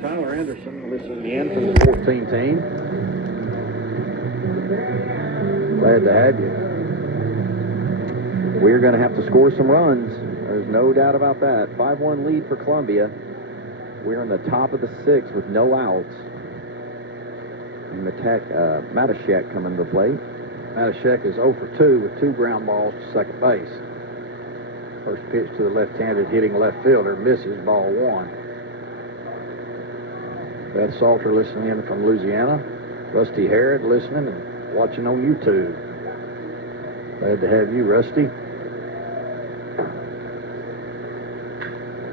Tyler Anderson listening in from the 14 team. Glad to have you. We're going to have to score some runs. There's no doubt about that. 5-1 lead for Columbia. We're in the top of the sixth with no outs. Matashek coming to the plate. Matashek is 0 for 2 with 2 ground balls to second base. First pitch to the left-handed hitting left fielder, misses, ball 1. Beth Salter listening in from Louisiana. Rusty Harrod listening and watching on YouTube. Glad to have you, Rusty.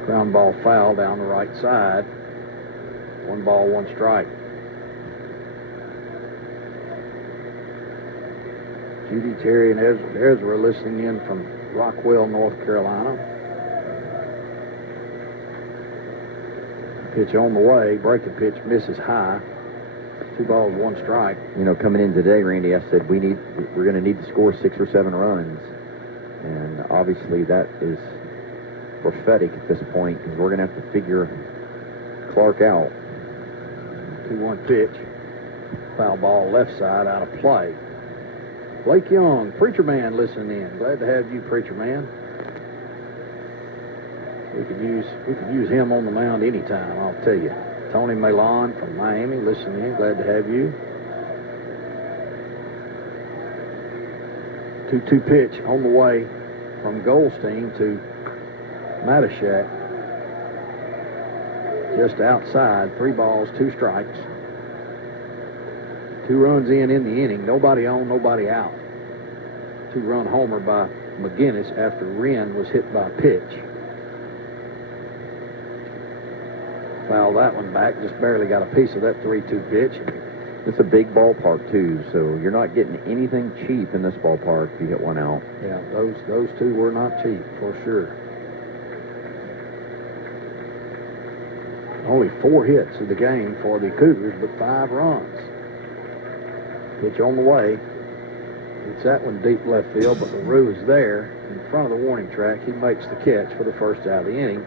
Ground ball foul down the right side. 1 ball, 1 strike. Judy, Terry, and Ezra listening in from Rockwell, North Carolina. Pitch on the way. Breaking pitch misses high. 2 balls, 1 strike. You know, coming in today, Randy, I said we're going to need to score 6 or 7 runs. And obviously that is prophetic at this point because we're going to have to figure Clark out. 2-1 pitch. Foul ball left side out of play. Blake Young, Preacher Man, listening in. Glad to have you, Preacher Man. We could use him on the mound anytime, I'll tell you. Tony Milan from Miami, listening in. Glad to have you. 2-2 pitch on the way from Goldstein to Matashek. Just outside, 3 balls, 2 strikes. 2 runs in the inning. Nobody on, nobody out. 2-run homer by McGinnis after Wren was hit by a pitch. Foul that one back. Just barely got a piece of that 3-2 pitch. It's a big ballpark, too, so you're not getting anything cheap in this ballpark if you hit 1 out. Yeah, those 2 were not cheap, for sure. Only 4 hits of the game for the Cougars, but 5 runs. Pitch on the way. It's that one deep left field, but LaRue is there in front of the warning track. He makes the catch for the first out of the inning.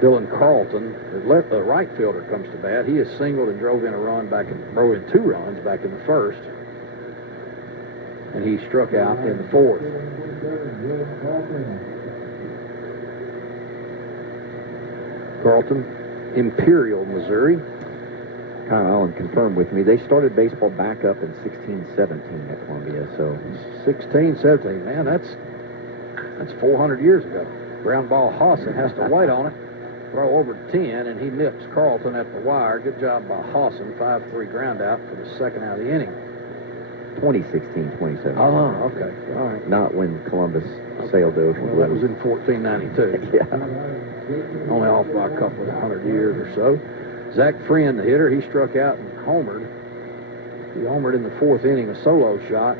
Dylan Carlton, the right fielder, comes to bat. He has singled and drove in 2 runs back in the first. And he struck out in the 4th. Carlton, Imperial, Missouri. Kyle Allen confirmed with me. They started baseball back up in 16-17 at Columbia. So 16-17, man, that's 400 years ago. Ground ball, Hawson has to wait on it. Throw over to 10, and he nips Carlton at the wire. Good job by Hawson. 5-3 ground out for the second out of the inning. 2016, 2017. Oh, okay. All right. Not when Columbus sailed the ocean. Well, that was in 1492. Yeah. Only off by a couple of 100 years or so. Zach Friend, the hitter, he struck out and homered. He homered in the 4th inning, a solo shot.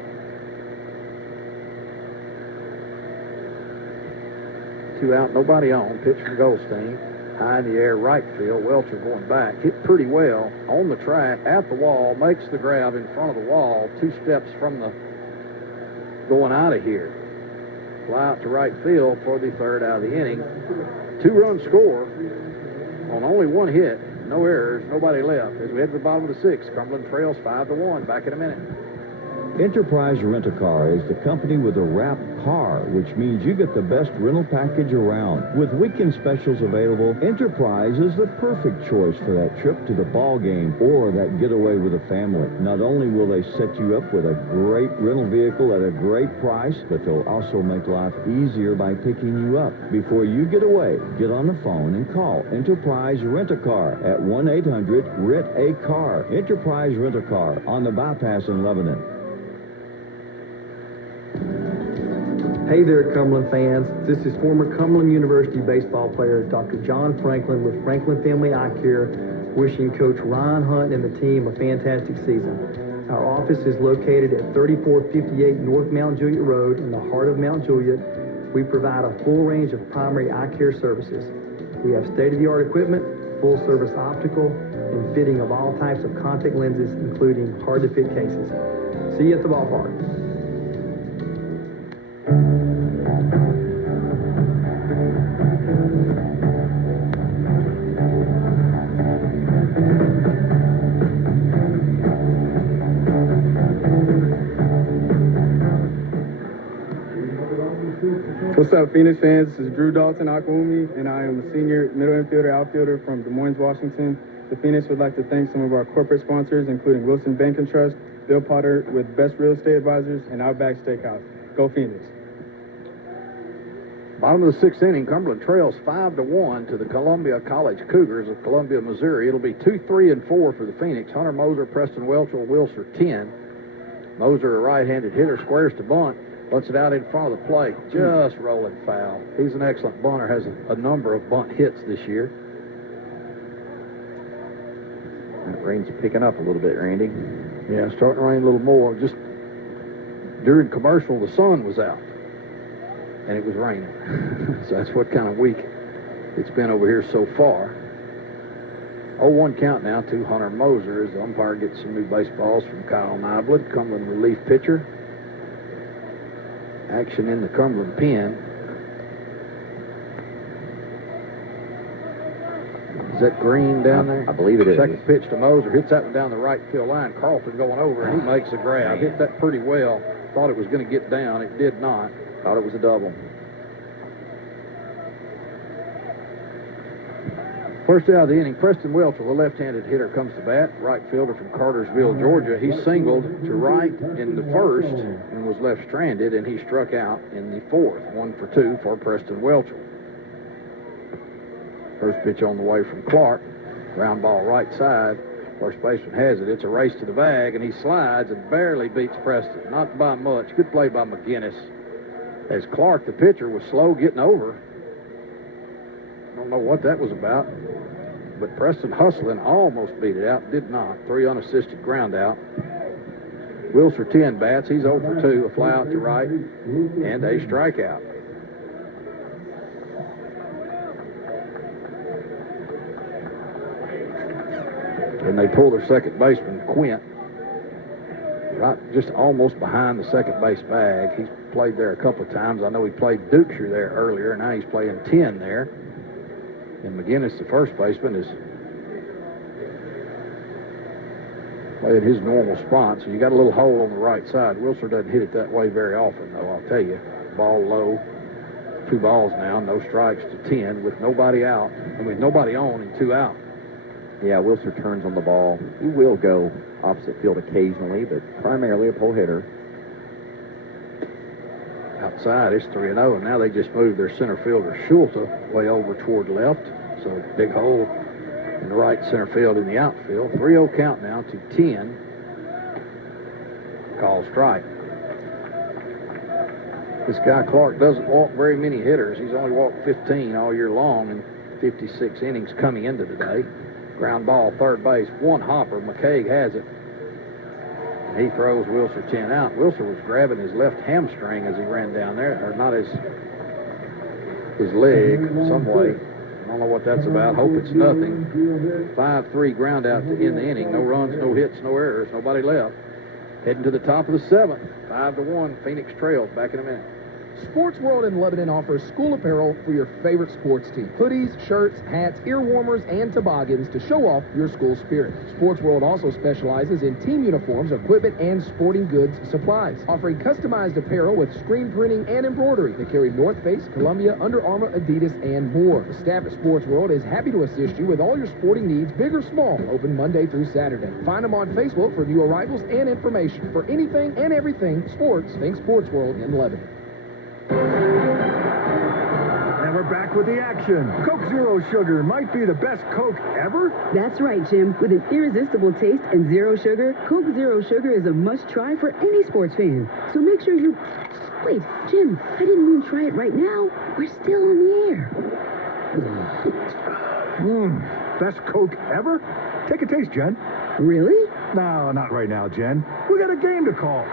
2 out, nobody on. Pitch from Goldstein. High in the air, right field. Welcher going back. Hit pretty well on the track, at the wall, makes the grab in front of the wall, 2 steps from the going out of here. Fly out to right field for the 3rd out of the inning. 2-run score on only 1 hit. No errors, nobody left. As we head to the bottom of the 6th, Cumberland trails 5-1. Back in a minute. Enterprise Rent-A-Car is the company with a wrapped car, which means you get the best rental package around. With weekend specials available, Enterprise is the perfect choice for that trip to the ball game or that getaway with a family. Not only will they set you up with a great rental vehicle at a great price, but they'll also make life easier by picking you up. Before you get away, get on the phone and call Enterprise Rent-A-Car at 1-800-RENT-A-CAR. Enterprise Rent-A-Car on the bypass in Lebanon. Hey there, Cumberland fans. This is former Cumberland University baseball player Dr. John Franklin with Franklin Family Eye Care, wishing Coach Ryan Hunt and the team a fantastic season. Our office is located at 3458 North Mount Juliet Road in the heart of Mount Juliet. We provide a full range of primary eye care services. We have state-of-the-art equipment, full-service optical, and fitting of all types of contact lenses, including hard-to-fit cases. See you at the ballpark. What's up, Phoenix fans? This is Drew Dalton Akwumi, and I am a senior middle infielder, outfielder from Des Moines, Washington. The Phoenix would like to thank some of our corporate sponsors, including Wilson Bank and Trust, Bill Potter with Best Real Estate Advisors, and Outback Steakhouse. Go Phoenix. Bottom of the 6th inning, Cumberland trails 5-1 to the Columbia College Cougars of Columbia, Missouri. It'll be 2, 3, and 4 for the Phoenix. Hunter Moser, Preston Welchel, Wilser 10. Moser, a right-handed hitter, squares to bunt. Lets it out in front of the plate. Just rolling foul. He's an excellent bunter. Has a number of bunt hits this year. That rain's picking up a little bit, Randy. Yeah, starting to rain a little more. Just during commercial, the sun was out, and it was raining. So that's what kind of week it's been over here so far. 0-1 count now to Hunter Moser as the umpire gets some new baseballs from Kyle Nyblad, Cumberland relief pitcher. Action in the Cumberland pen. Is that Green down there? I believe it is. Second pitch to Moser. Hits that one down the right field line. Carlton going over, and he makes a grab. Hit that pretty well. Thought it was going to get down. It did not. Thought it was a double. First out of the inning, Preston Welchel, the left-handed hitter, comes to bat. Right fielder from Cartersville, Georgia. He singled to right in the first and was left stranded, and he struck out in the fourth. 1 for 2 for Preston Welchel. First pitch on the way from Clark. Ground ball right side. First baseman has it. It's a race to the bag, and he slides and barely beats Preston. Not by much. Good play by McGinnis. As Clark, the pitcher, was slow getting over. I don't know what that was about. But Preston hustling almost beat it out. Did not. 3 unassisted ground out. Wilser 10 bats. He's 0 for 2. A fly out to right and a strikeout. And they pull their second baseman, Quint, right just almost behind the second base bag. He's played there a couple of times. I know he played Dukeshire there earlier. Now he's playing 10 there. And McGinnis, the first baseman, is playing his normal spot. So you got a little hole on the right side. Wilser doesn't hit it that way very often, though, I'll tell you. Ball low. 2 balls now, no strikes to 10 with nobody out. I mean, nobody on and 2 out. Yeah, Wilser turns on the ball. He will go opposite field occasionally, but primarily a pull hitter. Outside, it's 3-0, and now they just moved their center fielder, Schulte, way over toward left. So big hole in the right center field in the outfield. 3-0 count now to 10. Call strike. This guy Clark doesn't walk very many hitters. He's only walked 15 all year long in 56 innings coming into today. Ground ball, third base, 1 hopper. McCaig has it. And he throws Wilser 10 out. Wilser was grabbing his left hamstring as he ran down there, or not his leg, some way. I don't know what that's about. Hope it's nothing. 5-3 ground out to end the inning. No runs, no hits, no errors. Nobody left. Heading to the top of the 7th. 5-1. Phoenix trails. Back in a minute. Sports World in Lebanon offers school apparel for your favorite sports team. Hoodies, shirts, hats, ear warmers, and toboggans to show off your school spirit. Sports World also specializes in team uniforms, equipment, and sporting goods supplies, offering customized apparel with screen printing and embroidery. They carry North Face, Columbia, Under Armour, Adidas, and more. The staff at Sports World is happy to assist you with all your sporting needs, big or small, open Monday through Saturday. Find them on Facebook for new arrivals and information. For anything and everything sports, think Sports World in Lebanon. And we're back with the action. Coke Zero Sugar might be the best Coke ever. That's right, Jim. With an irresistible taste and zero sugar, Coke Zero Sugar is a must-try for any sports fan. So make sure you... Wait, Jim, I didn't mean try it right now. We're still on the air. Best Coke ever? Take a taste, Jen. Really? No, not right now, Jen. We got a game to call.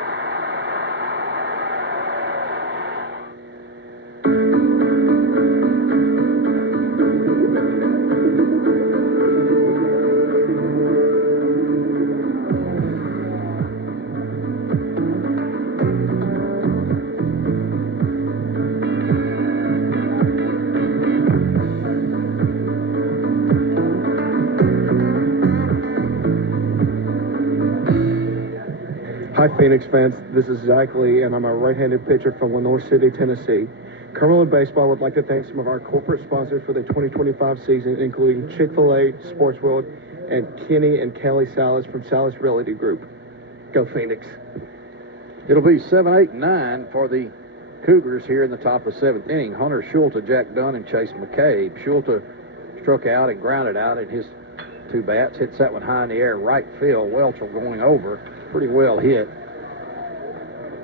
Hi, Phoenix fans. This is Zach Lee, and I'm a right-handed pitcher from Lenore City, Tennessee. Cumberland Baseball would like to thank some of our corporate sponsors for the 2025 season, including Chick-fil-A, Sports World, and Kenny and Kelly Salas from Salas Realty Group. Go Phoenix. It'll be 7, 8, and 9 for the Cougars here in the top of the 7th inning. Hunter Schulte, Jack Dunn, and Chase McCabe. Schulte struck out and grounded out in his 2 bats. Hits that one high in the air, right field. Welchel going over. Pretty well hit.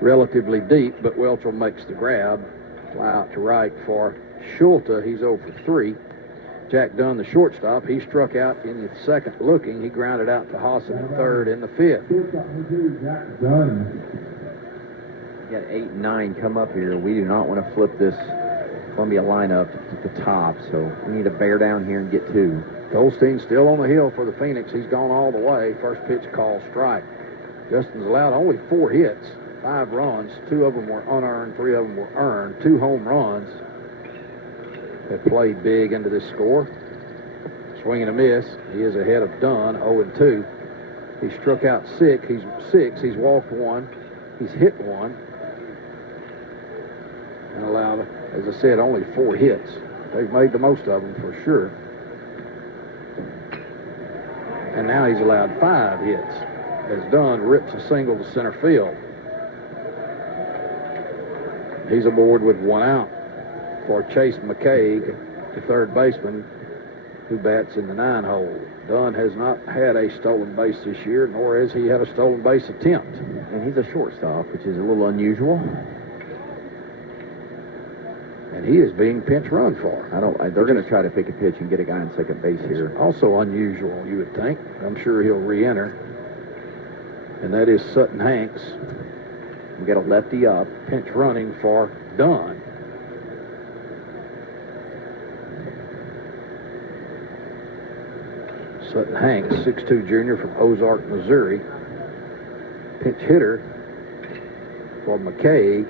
Relatively deep, but Welchel makes the grab. Fly out to right for Schulte. He's 0 for 3. Jack Dunn, the shortstop, he struck out in the 2nd looking. He grounded out to Hassan in 3rd in the 5th. We got 8 and 9 come up here. We do not want to flip this Columbia lineup at the top, so we need to bear down here and get 2. Goldstein still on the hill for the Phoenix. He's gone all the way. First pitch call, strike. Justin's allowed only 4 hits, 5 runs. 2 of them were unearned, 3 of them were earned. 2 home runs have played big into this score. Swing and a miss. He is ahead of Dunn, 0-2. He struck out 6. He's walked 1. He's hit 1. And allowed, as I said, only 4 hits. They've made the most of them for sure. And now he's allowed 5 hits as Dunn rips a single to center field. He's aboard with 1 out for Chase McCaig, the 3rd baseman, who bats in the 9 hole. Dunn has not had a stolen base this year, nor has he had a stolen base attempt. And he's a shortstop, which is a little unusual. And he is being pinch run for. They're going to try to pick a pitch and get a guy on 2nd base here. Also unusual, you would think. I'm sure he'll re-enter. And that is Sutton Hanks. We got a lefty up. Pinch running for Dunn. Sutton Hanks, 6'2" junior from Ozark, Missouri. Pinch hitter for McCaig.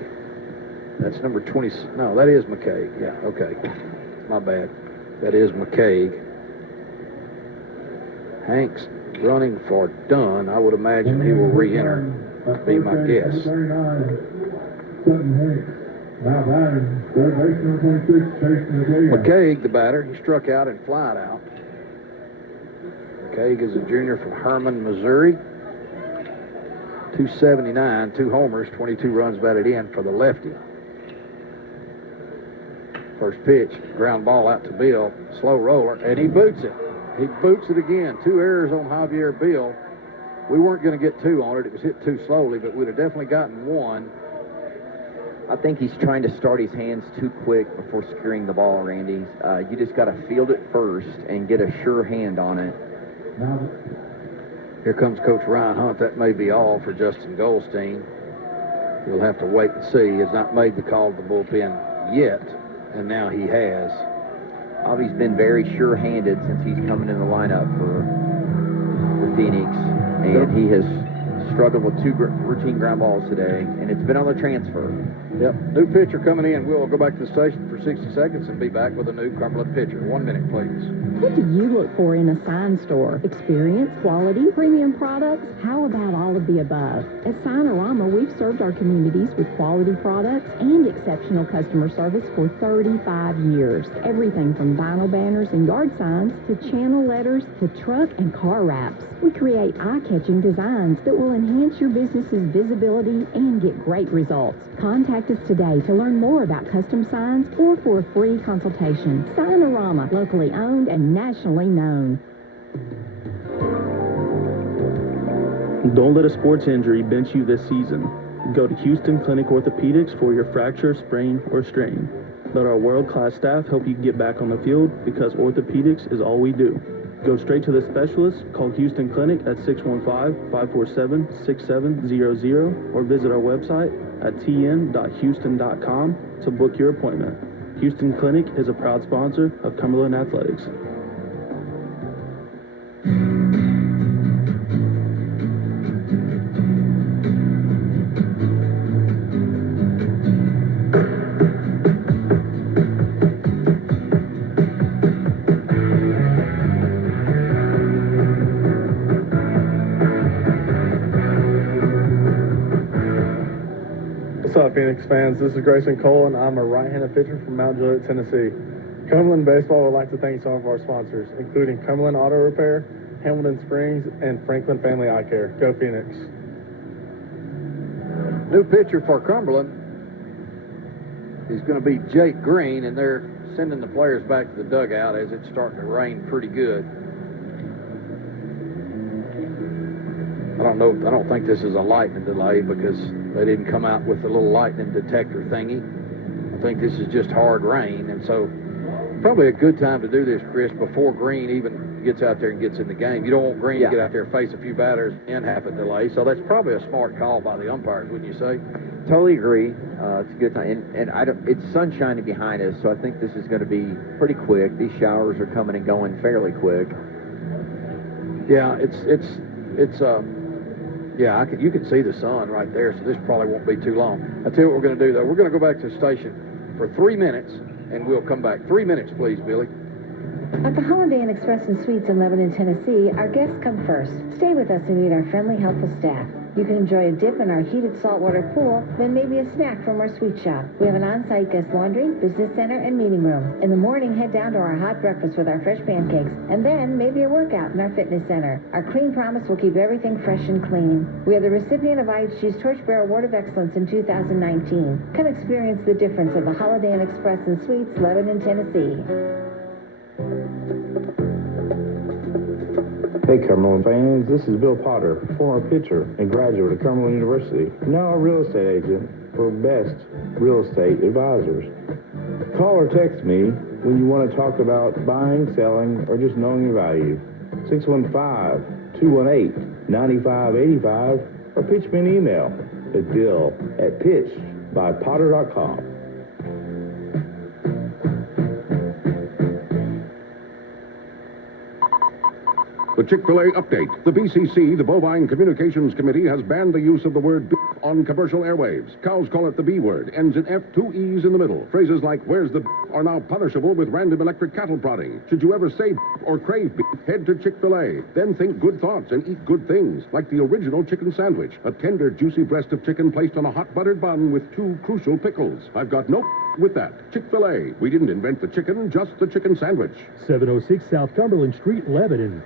That's number 20. No, that is McCaig. Yeah, okay. My bad. That is McCaig. Hanks running for Dunn. I would imagine he will re-enter. Be my guess. McCaig, the batter, he struck out and flied out. McCaig is a junior from Herman, Missouri. 279, 2 homers, 22 runs batted in for the lefty. First pitch, ground ball out to Bill, slow roller, and he boots it. He boots it again. 2 errors on Javier Bill. We weren't going to get 2 on it. It was hit too slowly, but we'd have definitely gotten 1. I think he's trying to start his hands too quick before securing the ball, Randy. You just got to field it first and get a sure hand on it. Here comes Coach Ryan Hunt. That may be all for Justin Goldstein. You'll have to wait and see. He has not made the call to the bullpen yet, and now he has. He's been very sure-handed since he's coming in the lineup for the Phoenix, and he has struggled with 2 routine ground balls today, and it's been on the transfer. Yep. New pitcher coming in. We'll go back to the station for 60 seconds and be back with a new Cumberland pitcher. 1 minute, please. What do you look for in a sign store? Experience, quality, premium products? How about all of the above? At Signorama, we've served our communities with quality products and exceptional customer service for 35 years. Everything from vinyl banners and yard signs to channel letters to truck and car wraps. We create eye-catching designs that will enhance your business's visibility and get great results. Contact us today to learn more about custom signs or for a free consultation. Signorama, locally owned and nationally known. Don't let a sports injury bench you this season. Go to Houston Clinic Orthopedics for your fracture, sprain, or strain. Let our world-class staff help you get back on the field because orthopedics is all we do. Go straight to the specialist, call Houston Clinic at 615-547-6700 or visit our website at tn.houston.com to book your appointment. Houston Clinic is a proud sponsor of Cumberland Athletics. Phoenix fans. This is Grayson Cole, and I'm a right-handed pitcher from Mount Juliet, Tennessee. Cumberland Baseball would like to thank some of our sponsors, including Cumberland Auto Repair, Hamilton Springs, and Franklin Family Eye Care. Go Phoenix. New pitcher for Cumberland is going to be Jake Green, and they're sending the players back to the dugout as it's starting to rain pretty good. I don't think this is a lightning delay because they didn't come out with the little lightning detector thingy. I think this is just hard rain, and so probably a good time to do this, Chris, before Green even gets out there and gets in the game. You don't want Green to get out there and face a few batters and have a delay, so that's probably a smart call by the umpires, wouldn't you say? Totally agree. It's a good time, and it's sun shining behind us, so I think this is going to be pretty quick. These showers are coming and going fairly quick. Yeah, you can see the sun right there, so this probably won't be too long. I'll tell you what we're going to do, though. We're going to go back to the station for 3 minutes, and we'll come back. 3 minutes, please, Billy. At the Holiday Inn Express and Suites in Lebanon, Tennessee, our guests come first. Stay with us and meet our friendly, helpful staff. You can enjoy a dip in our heated saltwater pool, then maybe a snack from our sweet shop. We have an on-site guest laundry, business center, and meeting room. In the morning, head down to our hot breakfast with our fresh pancakes, and then maybe a workout in our fitness center. Our clean promise will keep everything fresh and clean. We are the recipient of IHG's Torchbearer Award of Excellence in 2019. Come experience the difference of the Holiday Inn Express and Suites, Lebanon, Tennessee. Hey Cumberland fans, this is Bill Potter, former pitcher and graduate of Cumberland University, now a real estate agent for Best Real Estate Advisors. Call or text me when you want to talk about buying, selling, or just knowing your value. 615-218-9585 or pitch me an email at bill@pitchedbypotter.com. The Chick-fil-A update. The BCC, the Bovine Communications Committee, has banned the use of the word beef on commercial airwaves. Cows call it the B word, ends in F, 2 E's in the middle. Phrases like, where's the beef, are now punishable with random electric cattle prodding. Should you ever say beef or crave beef, head to Chick-fil-A. Then think good thoughts and eat good things, like the original chicken sandwich, a tender, juicy breast of chicken placed on a hot buttered bun with 2 crucial pickles. I've got no with that. Chick-fil-A. We didn't invent the chicken, just the chicken sandwich. 706 South Cumberland Street, Lebanon.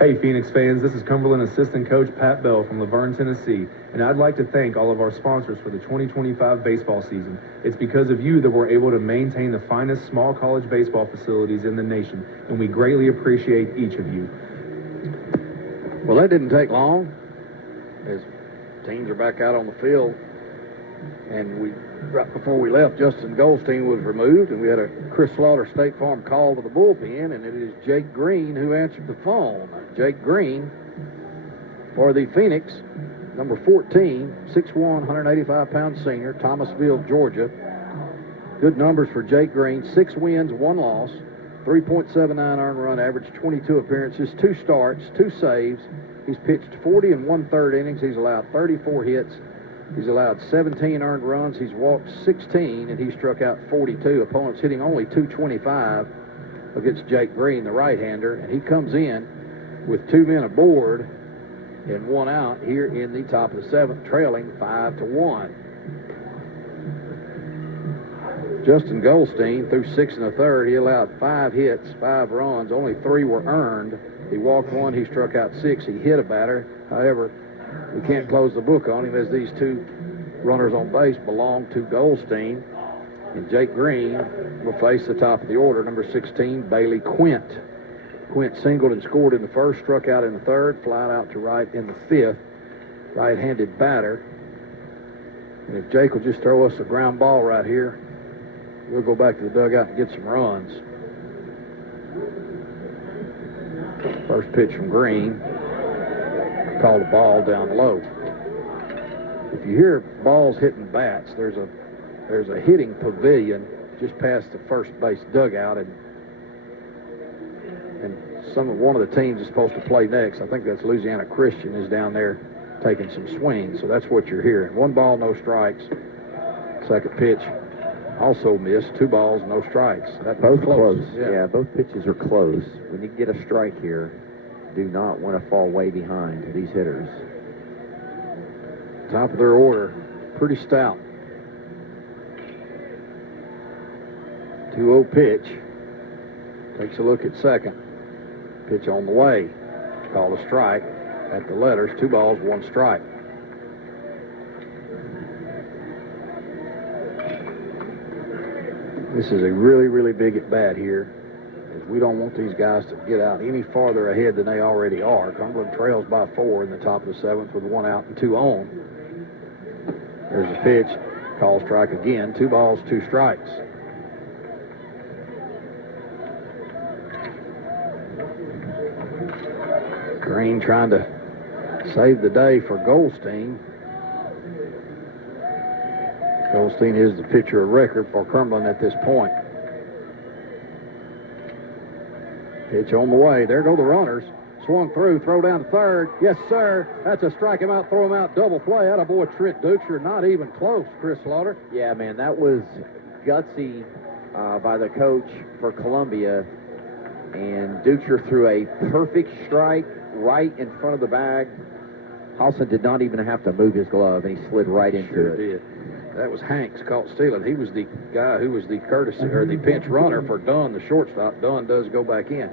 Hey Phoenix fans, this is Cumberland assistant coach Pat Bell from Laverne, Tennessee, and I'd like to thank all of our sponsors for the 2025 baseball season. It's because of you that we're able to maintain the finest small college baseball facilities in the nation, and we greatly appreciate each of you. Well, that didn't take long as teams are back out on the field, and right before we left, Justin Goldstein was removed, and we had a Chris Slaughter State Farm call to the bullpen, and it is Jake Green who answered the phone. Jake Green for the Phoenix, number 14, 6'1", 185-pound senior, Thomasville, Georgia. Good numbers for Jake Green, 6 wins, 1 loss, 3.79 earned run average, 22 appearances, 2 starts, 2 saves. He's pitched 40 1/3 innings. He's allowed 34 hits. He's allowed 17 earned runs. He's walked 16, and he struck out 42. Opponents hitting only .225 against Jake Green, the right-hander, and he comes in with 2 men aboard and 1 out here in the top of the 7th, trailing 5-1. Justin Goldstein threw 6 1/3. He allowed 5 hits, 5 runs. Only 3 were earned. He walked 1. He struck out 6. He hit a batter. However, we can't close the book on him as these 2 runners on base belong to Goldstein. And Jake Green will face the top of the order, number 16, Bailey Quint. Quint singled and scored in the 1st, struck out in the 3rd, flied out to right in the 5th. Right-handed batter. And if Jake will just throw us a ground ball right here, we'll go back to the dugout and get some runs. First pitch from Green. Called a ball down low. If you hear balls hitting bats, there's a hitting pavilion just past the first base dugout, and one of the teams is supposed to play next. I think that's Louisiana Christian is down there taking some swings. So that's what you're hearing. 1 ball, no strikes. Second pitch also missed. 2 balls, no strikes. That Both close. close. Yeah, both pitches are close. When you get a strike here, do not want to fall way behind these hitters. Top of their order, pretty stout. 2-0 pitch. Takes a look at second. Pitch on the way. Called a strike at the letters. 2 balls, 1 strike. This is a really, really big at bat here. As we don't want these guys to get out any farther ahead than they already are. Cumberland trails by 4 in the top of the 7th with 1 out and 2 on. There's a pitch. Call strike again. 2 balls, 2 strikes. Green trying to save the day for Goldstein. Goldstein is the pitcher of record for Cumberland at this point. Pitch on the way. There go the runners. Swung through, throw down to third. Yes, sir. That's a strike him out, throw him out, double play. Attaboy, Trent Duchler. Not even close, Chris Slaughter. Yeah, man, that was gutsy by the coach for Columbia. And Duchler threw a perfect strike right in front of the bag. Halson did not even have to move his glove, and he slid right into it. Did. That was Hanks caught stealing. He was the guy who was the courtesy or the pinch runner for Dunn, the shortstop. Dunn does go back in.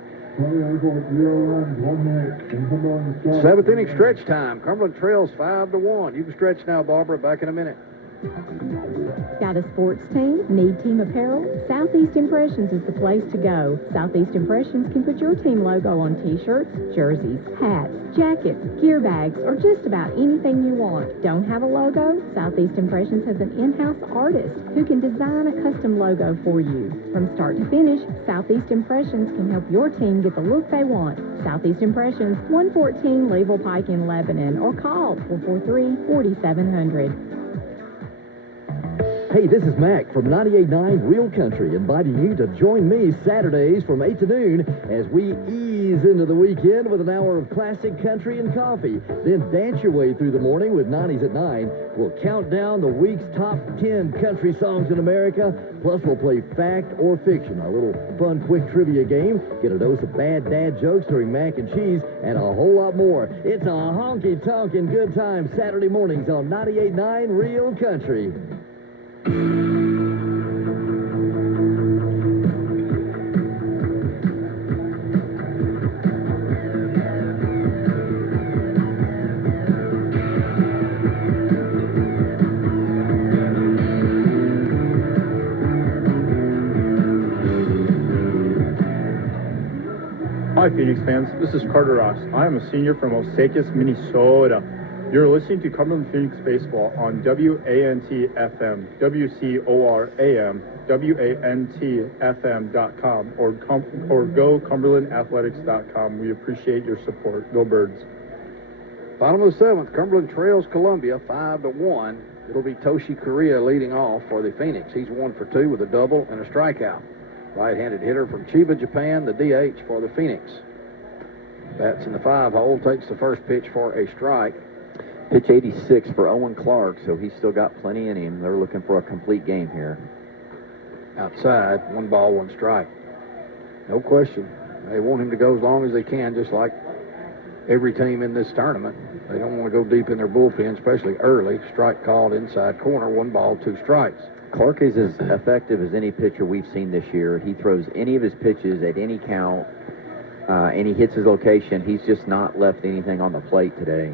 7th inning stretch time. Cumberland trails 5-1. You can stretch now, Barbara. Back in a minute. Got a sports team? Need team apparel? Southeast Impressions is the place to go. Southeast Impressions can put your team logo on t-shirts, jerseys, hats, jackets, gear bags, or just about anything you want. Don't have a logo? Southeast Impressions has an in-house artist who can design a custom logo for you. From start to finish, Southeast Impressions can help your team get the look they want. Southeast Impressions, 114 Leeville Pike in Lebanon, or call 443-4700. Hey, this is Mac from 98.9 Real Country, inviting you to join me Saturdays from 8 to noon as we ease into the weekend with an hour of classic country and coffee. Then dance your way through the morning with 90s at 9. We'll count down the week's top 10 country songs in America. Plus, we'll play Fact or Fiction, a little fun, quick trivia game. Get a dose of bad dad jokes during Mac and Cheese, and a whole lot more. It's a honky-tonkin' good time Saturday mornings on 98.9 Real Country. Hi, Phoenix fans. This is Carter Ross. I am a senior from Osakis, Minnesota. You're listening to Cumberland Phoenix Baseball on WANT-FM, WCOR-AM, WANT-FM.com, or go CumberlandAthletics.com. We appreciate your support. Go Birds. Bottom of the 7th, Cumberland trails Columbia 5-1. It'll be Toshi Korea leading off for the Phoenix. He's 1 for 2 with a double and a strikeout. Right-handed hitter from Chiba, Japan, the DH for the Phoenix. Bats in the 5-hole, takes the first pitch for a strike. Pitch 86 for Owen Clark, so he's still got plenty in him. They're looking for a complete game here. Outside, 1 ball, 1 strike. No question. They want him to go as long as they can, just like every team in this tournament. They don't want to go deep in their bullpen, especially early. Strike called inside corner, 1 ball, 2 strikes. Clark is as effective as any pitcher we've seen this year. He throws any of his pitches at any count, and he hits his location. He's just not left anything on the plate today.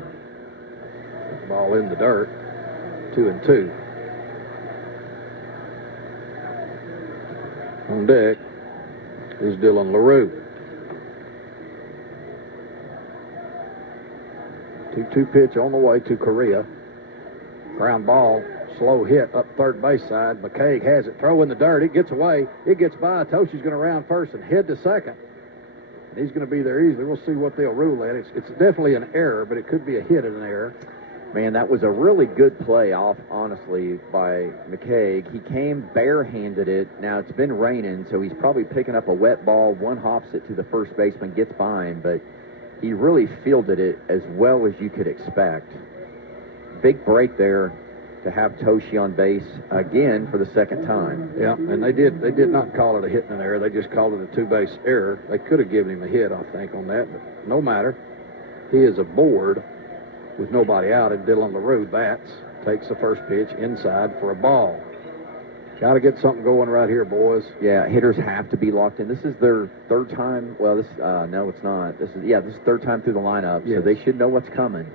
Ball in the dirt, 2-2. On deck is Dylan LaRue. 2-2 pitch on the way to Korea. Ground ball, slow hit up third base side. McCaig has it, throw in the dirt. It gets away. It gets by. Toshi's going to round first and head to second. He's going to be there easily. We'll see what they'll rule at. It's definitely an error, but it could be a hit and an error. Man, that was a really good play off, honestly, by McCaig. He came barehanded it. Now, it's been raining, so he's probably picking up a wet ball. One hops it to the first baseman, gets by him, but he really fielded it as well as you could expect. big break there to have Toshi on base again for the second time. Yeah, and they did not call it a hit and an error. They just called it a two-base error. They could have given him a hit, I think, on that, but no matter. He is aboard with nobody out, and Dylan LaRue bats, takes the first pitch inside for a ball. Got to get something going right here, boys. Yeah, hitters have to be locked in. This is their third time. Well, no, it's not. This is third time through the lineup, Yes. so they should know what's coming.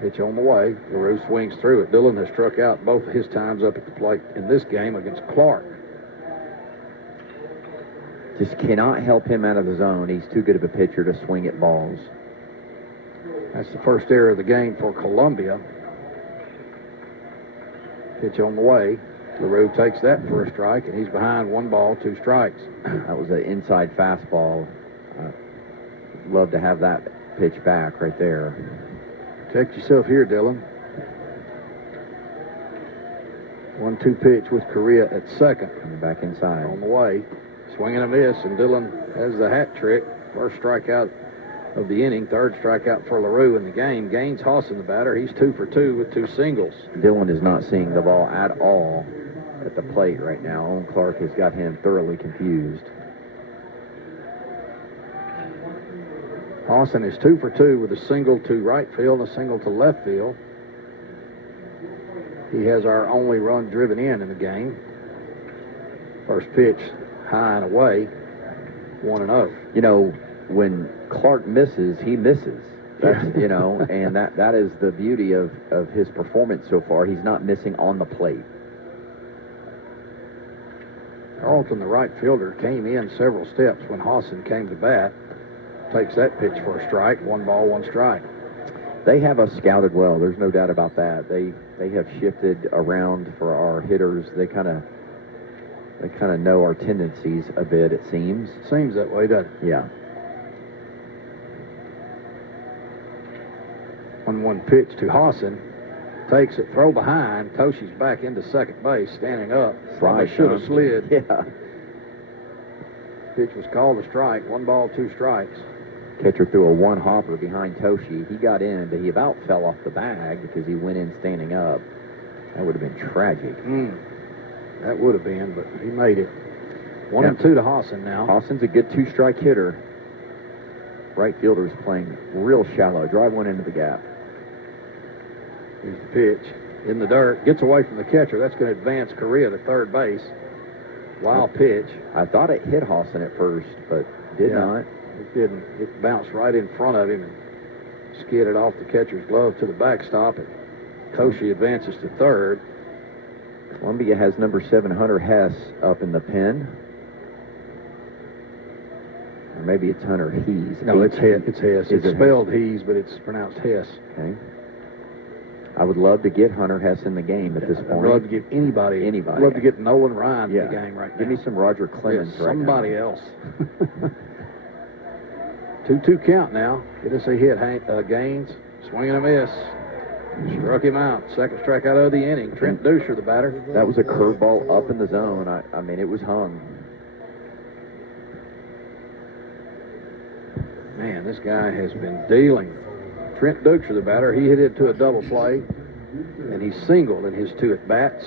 Pitch on the way. LaRue swings through it. Dylan has struck out both of his times up at the plate in this game against Clark. Just cannot help him out of the zone. He's too good of a pitcher to swing at balls. That's the first error of the game for Columbia. Pitch on the way. LaRue takes that for a strike, and he's behind 1 ball, 2 strikes. That was an inside fastball. Love to have that pitch back right there. Check yourself here, Dylan. 1-2 pitch with Correa at second. Coming back inside. On the way. Swing and a miss, and Dylan has the hat trick. First strikeout of the inning, third strikeout for LaRue in the game. Gaines Hawson, the batter. He's 2 for 2 with 2 singles. Dylan is not seeing the ball at all at the plate right now. Owen Clark has got him thoroughly confused. Hawson is 2 for 2 with a single to right field and a single to left field. He has our only run driven in the game. First pitch, high and away, 1-0. You know, when Clark misses, he misses. That's, you know, and that is the beauty of his performance so far. He's not missing on the plate. Carlton, the right fielder, came in several steps when Hawson came to bat. Takes that pitch for a strike. 1 ball, 1 strike. They have us scouted well. There's no doubt about that. They have shifted around for our hitters. They kind of know our tendencies a bit, it seems. Seems that way, doesn't it? Yeah. 1-1 pitch to Hawson. Takes it, throw behind. Toshi's back into second base, standing up. Probably should have slid. Yeah. Pitch was called a strike. 1 ball, 2 strikes. Catcher threw a 1-hopper behind Toshi. He got in, but he about fell off the bag because he went in standing up. That would have been tragic. That would have been, but he made it. 1-2 to Hawson now. Hawson's a good 2-strike hitter. Right fielder is playing real shallow. Drive one into the gap. Here's the pitch. In the dirt. Gets away from the catcher. That's going to advance Correa to third base. Wild pitch. I thought it hit Hawson at first, but did not. It didn't. It bounced right in front of him and skidded off the catcher's glove to the backstop. And Toshi advances to third. Columbia has number 7, Hunter Hess, up in the pen. Or maybe it's Hunter Hees. No, it's Hess. It's it spelled Hees, but it's pronounced Hess. Okay. I would love to get Hunter Hess in the game at this point. I'd love to get anybody. I'd love to get Nolan Ryan in the game right now. Give me some Roger Clemens right now. Somebody else. 2-2 count now. Get us a hit, Gaines. Swing and a miss. Struck him out. Second strikeout of the inning. Trent Dusher, the batter. That was a curveball up in the zone. I mean, it was hung. Man, this guy has been dealing. Trent Dusher, the batter, he hit it to a double play, and he singled in his 2 at-bats.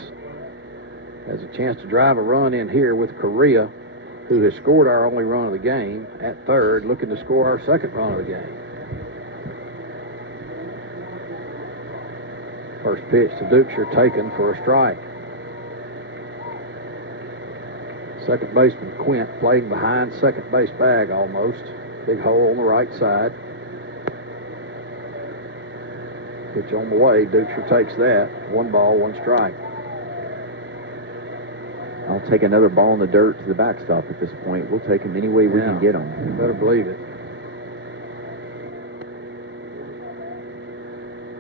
Has a chance to drive a run in here with Correa, who has scored our only run of the game at third, looking to score our second run of the game. First pitch to Dusher taken for a strike. Second baseman Quint playing behind second base bag almost. Big hole on the right side. Pitch on the way. Dusher takes that. 1 ball, 1 strike. I'll take another ball in the dirt to the backstop at this point. We'll take him any way we can get him. You better believe it.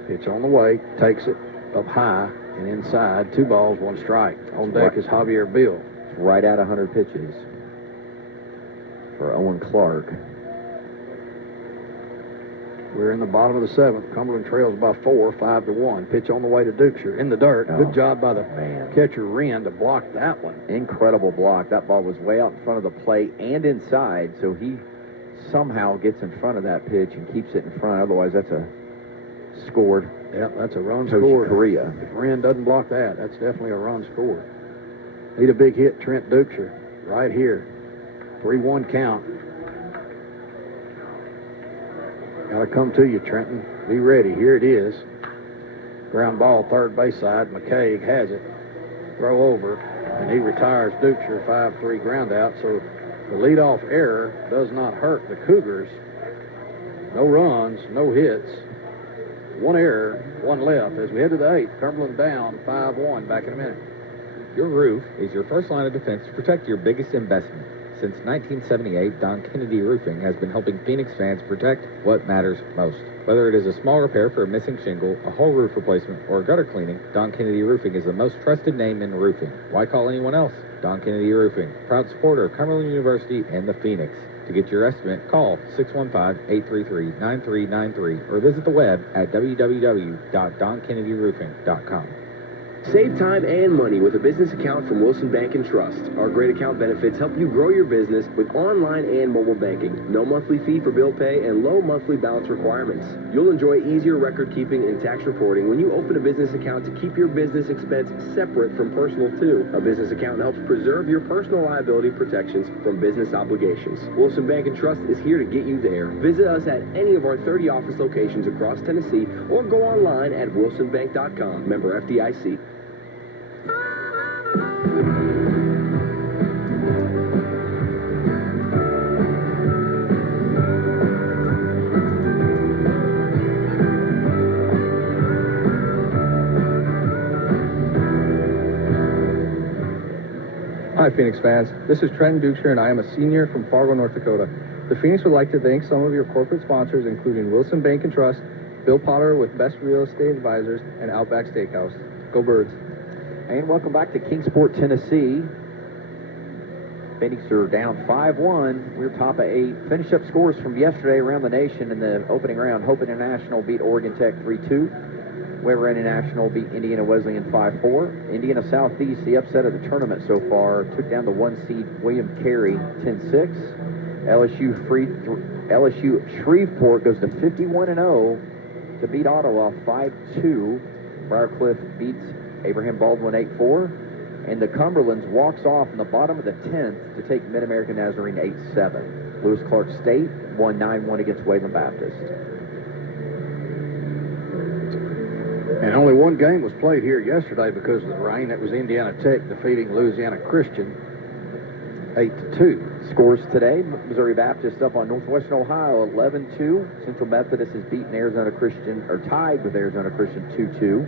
Pitch on the way. Takes it up high and inside. 2 balls, 1 strike. On deck is Javier Bill. Right at 100 pitches for Owen Clark. We're in the bottom of the 7th. Cumberland trails by 4, 5-1. Pitch on the way to Dusher. In the dirt. Good job by the catcher, Wren, to block that one. Incredible block. That ball was way out in front of the plate and inside, so he somehow gets in front of that pitch and keeps it in front. Otherwise, that's a scored. Yeah, that's a run Coach scored. Correa. If Wren doesn't block that, that's definitely a run scored. Need a big hit, Trent Duxer, right here. 3-1 count. Gotta come to you, Trenton. Be ready. Here it is. Ground ball, third base side. McCaig has it. Throw over, and he retires Duxer, 5-3 ground out. So the leadoff error does not hurt the Cougars. No runs, no hits. One error, one left. As we head to the 8th, Cumberland down 5-1. Back in a minute. Your roof is your first line of defense to protect your biggest investment. Since 1978, Don Kennedy Roofing has been helping Phoenix fans protect what matters most. Whether it is a small repair for a missing shingle, a whole roof replacement, or a gutter cleaning, Don Kennedy Roofing is the most trusted name in roofing. Why call anyone else? Don Kennedy Roofing, proud supporter of Cumberland University and the Phoenix. To get your estimate, call 615-833-9393 or visit the web at www.donkennedyroofing.com. Save time and money with a business account from Wilson Bank and Trust. Our great account benefits help you grow your business with online and mobile banking, no monthly fee for bill pay, and low monthly balance requirements. You'll enjoy easier record keeping and tax reporting when you open a business account to keep your business expense separate from personal too. A business account helps preserve your personal liability protections from business obligations. Wilson Bank and Trust is here to get you there. Visit us at any of our 30 office locations across Tennessee or go online at wilsonbank.com. Member FDIC. Hi, Phoenix fans. This is Trenton Duxer, and I am a senior from Fargo, North Dakota. The Phoenix would like to thank some of your corporate sponsors, including Wilson Bank and Trust, Bill Potter with Best Real Estate Advisors, and Outback Steakhouse. Go Birds. And welcome back to Kingsport, Tennessee. Phoenix are down 5-1. We're top of 8. Finish up scores from yesterday around the nation in the opening round. Hope International beat Oregon Tech 3-2. Weber International beat Indiana Wesleyan 5-4. Indiana Southeast, the upset of the tournament so far, took down the 1 seed William Carey 10-6. LSU Shreveport goes to 51-0 to beat Ottawa 5-2. Briarcliff beats Abraham Baldwin 8-4. And the Cumberlands walks off in the bottom of the 10th to take Mid-American Nazarene 8-7. Lewis Clark State won 9-1 against Wayland Baptist. And only one game was played here yesterday because of the rain. That was Indiana Tech defeating Louisiana Christian 8-2. Scores today: Missouri Baptist up on Northwestern Ohio 11-2. Central Methodist has beaten Arizona Christian, or tied with Arizona Christian 2-2.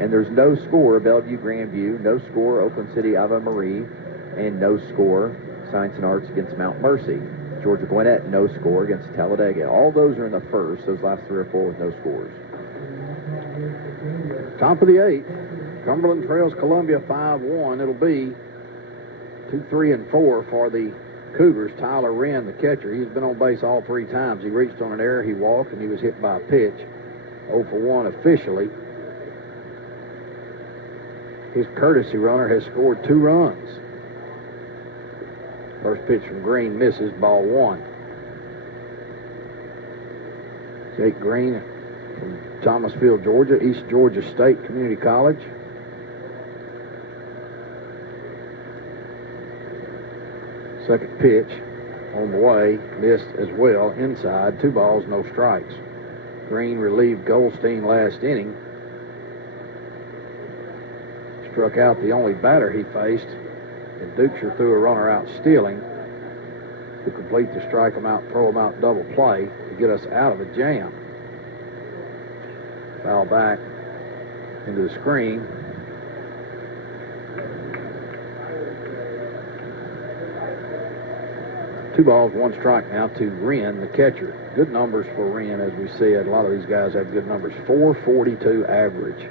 And there's no score Bellevue Grandview, no score Oakland City Ave Marie, and no score Science and Arts against Mount Mercy. Georgia Gwinnett, no score against Talladega. All those are in the first. Those last 3 or 4 with no scores. Top of the 8th, Cumberland trails Columbia 5-1. It'll be 2, 3, and 4 for the Cougars. Tyler Wren, the catcher, he's been on base all 3 times. He reached on an error, he walked, and he was hit by a pitch. 0 for 1 officially. His courtesy runner has scored 2 runs. First pitch from Green misses, ball 1. Jake Green from Thomasville, Georgia, East Georgia State Community College. Second pitch on the way, missed as well, inside, 2 balls, no strikes. Green relieved Goldstein last inning. Struck out the only batter he faced, and Duxer threw a runner out stealing to complete the strike him out, throw him out double play to get us out of a jam. Foul back into the screen. Two balls, 1 strike now to Wren, the catcher. Good numbers for Wren, as we said. A lot of these guys have good numbers. 442 average.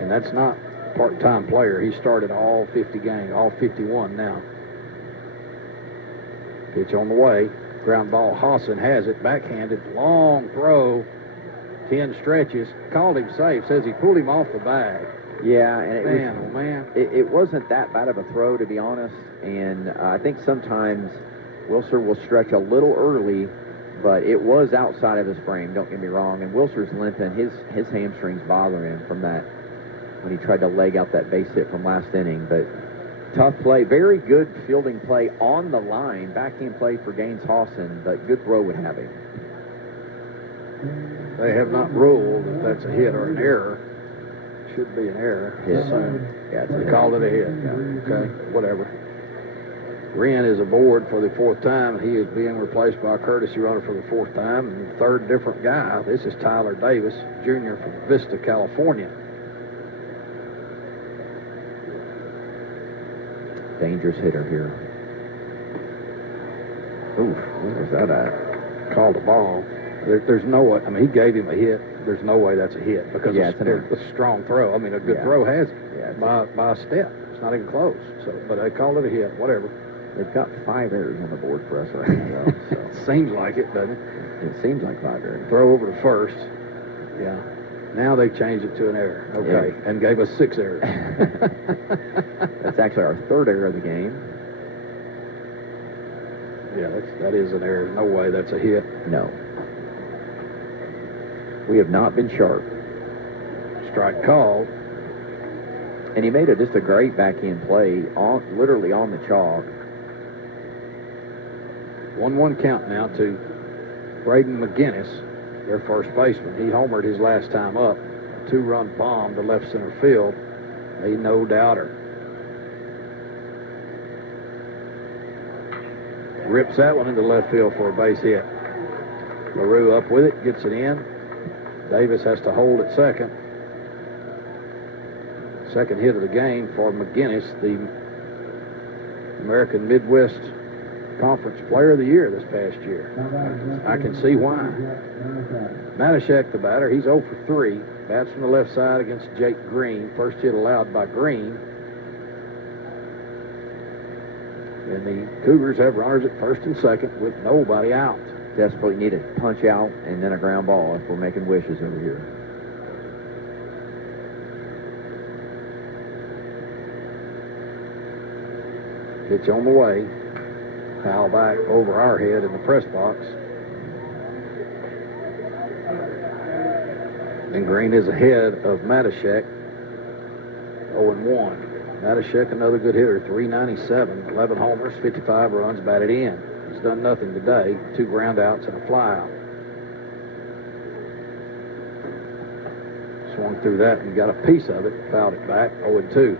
And that's not a part-time player. He started all 50 games, all 51 now. Pitch on the way. Ground ball. Hassan has it. Backhanded. Long throw. 10 stretches. Called him safe. Says he pulled him off the bag. Yeah, and man. It wasn't that bad of a throw, to be honest. And I think sometimes Wilser will stretch a little early but it was outside of his frame, don't get me wrong. And Wilser's limping. His hamstrings bothering him from that when he tried to leg out that base hit from last inning. But tough play. Very good fielding play on the line. Backhand play for Gaines Hawson, but good throw would have him. They have not ruled if that's a hit or an error. Should be an error. Yeah, they called it a hit. Yeah. Okay, whatever. Wren is aboard for the 4th time. He is being replaced by a courtesy runner for the 4th time. And the 3rd different guy. This is Tyler Davis, Jr. from Vista, California. Dangerous hitter here. Oof, where was that at? Called a ball. There's no way. I mean, he gave him a hit. There's no way that's a hit because it's a strong throw. I mean, a good throw has it by a step. It's not even close. So, but they called it a hit. Whatever. They've got 5 errors on the board for us right now. So. Seems like it, doesn't it? It seems like 5 errors. Throw over to first. Yeah. Now they changed it to an error. Okay. Yeah. And gave us 6 errors. That's actually our 3rd error of the game. Yeah, that is an error. No way that's a hit. No. We have not been sharp. Strike called. And he made just a great backhand play, literally on the chalk. 1-1 count now to Braden McGinnis, their first baseman. He homered his last time up. A 2-run bomb to left center field. A no-doubter. Rips that one into left field for a base hit. LaRue up with it, gets it in. Davis has to hold at second. Second hit of the game for McGinnis, the American Midwest Conference Player of the Year this past year. I can see why. Matashek, the batter, he's 0 for 3. Bats from the left side against Jake Green. First hit allowed by Green. And the Cougars have runners at first and second with nobody out. Desperately need a punch out and then a ground ball if we're making wishes over here. Pitch on the way. Foul back over our head in the press box. And Green is ahead of Matashek. 0-1. Matashek, another good hitter, 397, 11 homers, 55 runs batted in. He's done nothing today. 2 ground outs and a flyout. Swung through that and got a piece of it. Fouled it back. 0-2.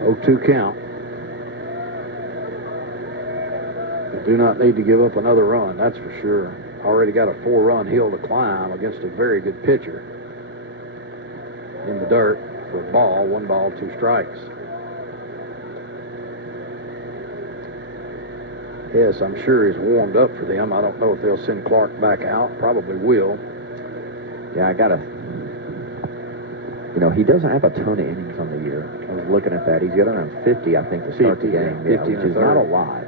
Oh-2 count. We do not need to give up another run, that's for sure. Already got a 4-run hill to climb against a very good pitcher. In the dirt for a ball, 1 ball, 2 strikes. Yes, I'm sure he's warmed up for them. I don't know if they'll send Clark back out. Probably will. Yeah, he doesn't have a ton of innings on the year. I was looking at that. He's got around 50, I think, to start the game. Yeah, 50 which is not a lot.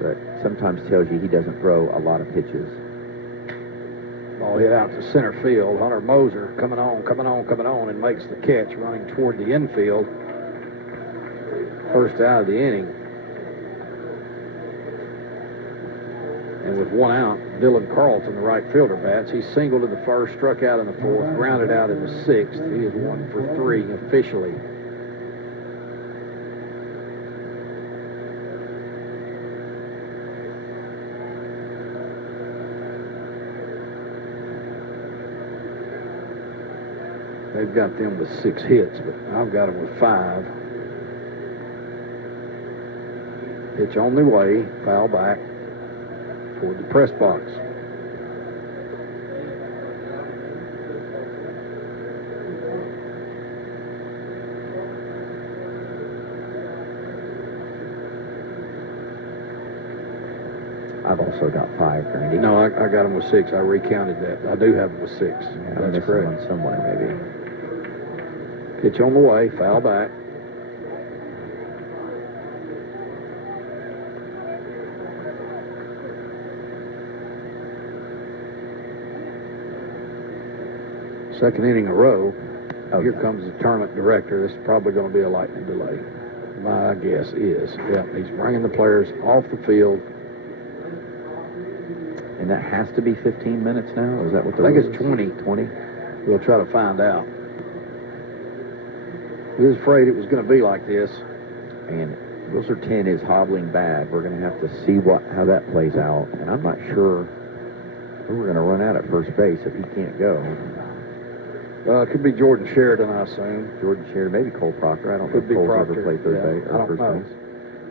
So it sometimes tells you he doesn't throw a lot of pitches. Ball hit out to center field. Hunter Moser coming on, and makes the catch running toward the infield. First out of the inning. And with 1 out, Dylan Carlton, the right fielder, bats. He singled in the first, struck out in the 4th, grounded out in the 6th. He is 1 for 3 officially. They've got them with 6 hits, but I've got them with 5. Pitch on the way, foul back toward the press box. I've also got 5, Grandy. No, I got them with 6. I recounted that. I do have them with 6. Yeah, that's correct. One somewhere, maybe. Pitch on the way, foul back. Second inning in a row. Here comes the tournament director. This is probably going to be a lightning delay. My guess is. Yeah, he's bringing the players off the field. And that has to be 15 minutes now? Is that what the I think rule it's is? 20. 20? We'll try to find out. We was afraid it was going to be like this. And Wilson 10 is hobbling bad. We're going to have to see how that plays out. And I'm not sure who we're going to run out at first base if he can't go. It could be Jordan Sheridan, I assume. Jordan Sheridan, maybe Cole Proctor. I don't know Could if be Cole's Proctor. ever played third Yeah, base I or don't first know. base.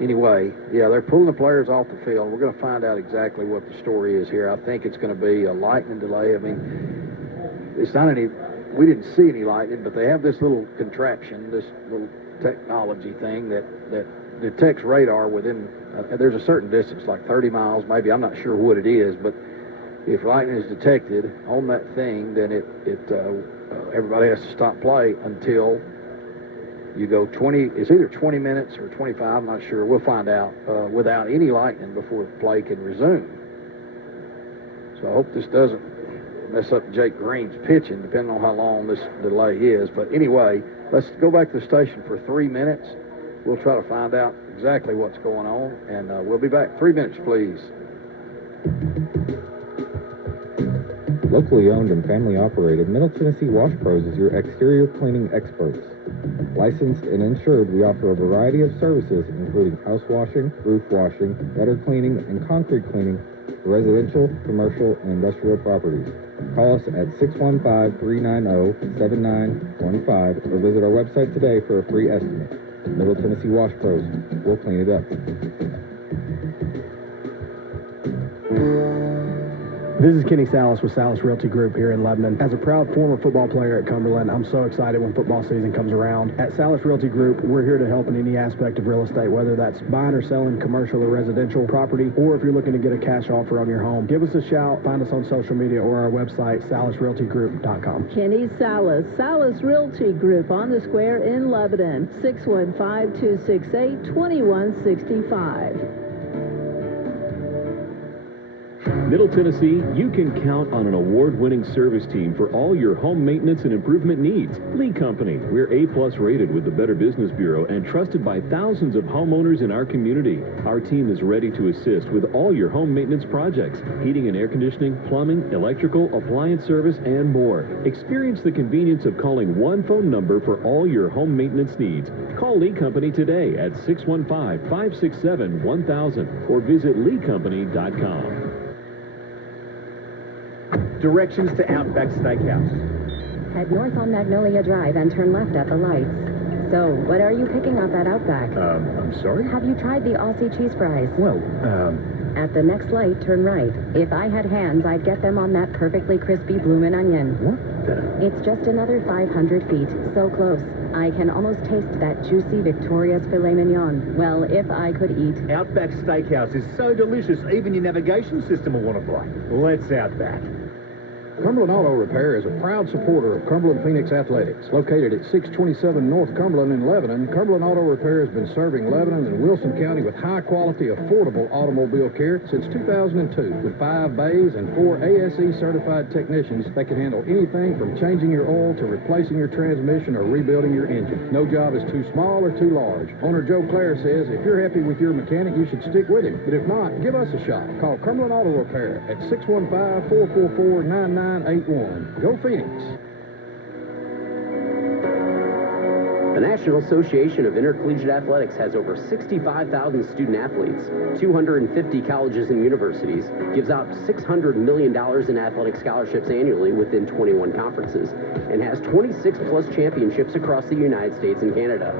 Anyway, yeah, they're pulling the players off the field. We're going to find out exactly what the story is here. I think it's going to be a lightning delay. I mean, it's not any, we didn't see any lightning, but they have this little contraption, this little technology thing that detects radar within, there's a certain distance, like 30 miles, maybe. I'm not sure what it is, but if lightning is detected on that thing, then everybody has to stop play until you go 20, it's either 20 minutes or 25, I'm not sure. We'll find out without any lightning before play can resume. So I hope this doesn't mess up Jake Green's pitching, depending on how long this delay is. But anyway, let's go back to the station for 3 minutes. We'll try to find out exactly what's going on, and we'll be back. 3 minutes, please. Locally owned and family operated, Middle Tennessee Wash Pros is your exterior cleaning experts. Licensed and insured, we offer a variety of services, including house washing, roof washing, gutter cleaning, and concrete cleaning for residential, commercial, and industrial properties. Call us at 615-390-7915 or visit our website today for a free estimate. Middle Tennessee Wash Pros. We'll clean it up. This is Kenny Salas with Salas Realty Group here in Lebanon. As a proud former football player at Cumberland, I'm so excited when football season comes around. At Salas Realty Group, we're here to help in any aspect of real estate, whether that's buying or selling commercial or residential property, or if you're looking to get a cash offer on your home. Give us a shout, find us on social media or our website, salasrealtygroup.com. Kenny Salas, Salas Realty Group on the square in Lebanon, 615-268-2165. Middle Tennessee, you can count on an award-winning service team for all your home maintenance and improvement needs. Lee Company, we're A+ rated with the Better Business Bureau and trusted by thousands of homeowners in our community. Our team is ready to assist with all your home maintenance projects, heating and air conditioning, plumbing, electrical, appliance service, and more. Experience the convenience of calling one phone number for all your home maintenance needs. Call Lee Company today at 615-567-1000 or visit leecompany.com. Directions to Outback Steakhouse. Head north on Magnolia Drive and turn left at the lights. So, what are you picking up at Outback? I'm sorry? Have you tried the Aussie cheese fries? Well, At the next light, turn right. If I had hands, I'd get them on that perfectly crispy bloomin' onion. What the? It's just another 500 feet. So close. I can almost taste that juicy Victoria's filet mignon. Well, if I could eat. Outback Steakhouse is so delicious, even your navigation system will want to buy. Let's Outback. Cumberland Auto Repair is a proud supporter of Cumberland Phoenix Athletics. Located at 627 North Cumberland in Lebanon, Cumberland Auto Repair has been serving Lebanon and Wilson County with high-quality, affordable automobile care since 2002, with 5 bays and 4 ASE certified technicians that can handle anything from changing your oil to replacing your transmission or rebuilding your engine. No job is too small or too large. Owner Joe Clare says if you're happy with your mechanic, you should stick with him. But if not, give us a shot. Call Cumberland Auto Repair at 615-444-9981. Go Phoenix. The National Association of Intercollegiate Athletics has over 65,000 student athletes, 250 colleges and universities, gives out $600 million in athletic scholarships annually within 21 conferences, and has 26-plus championships across the United States and Canada.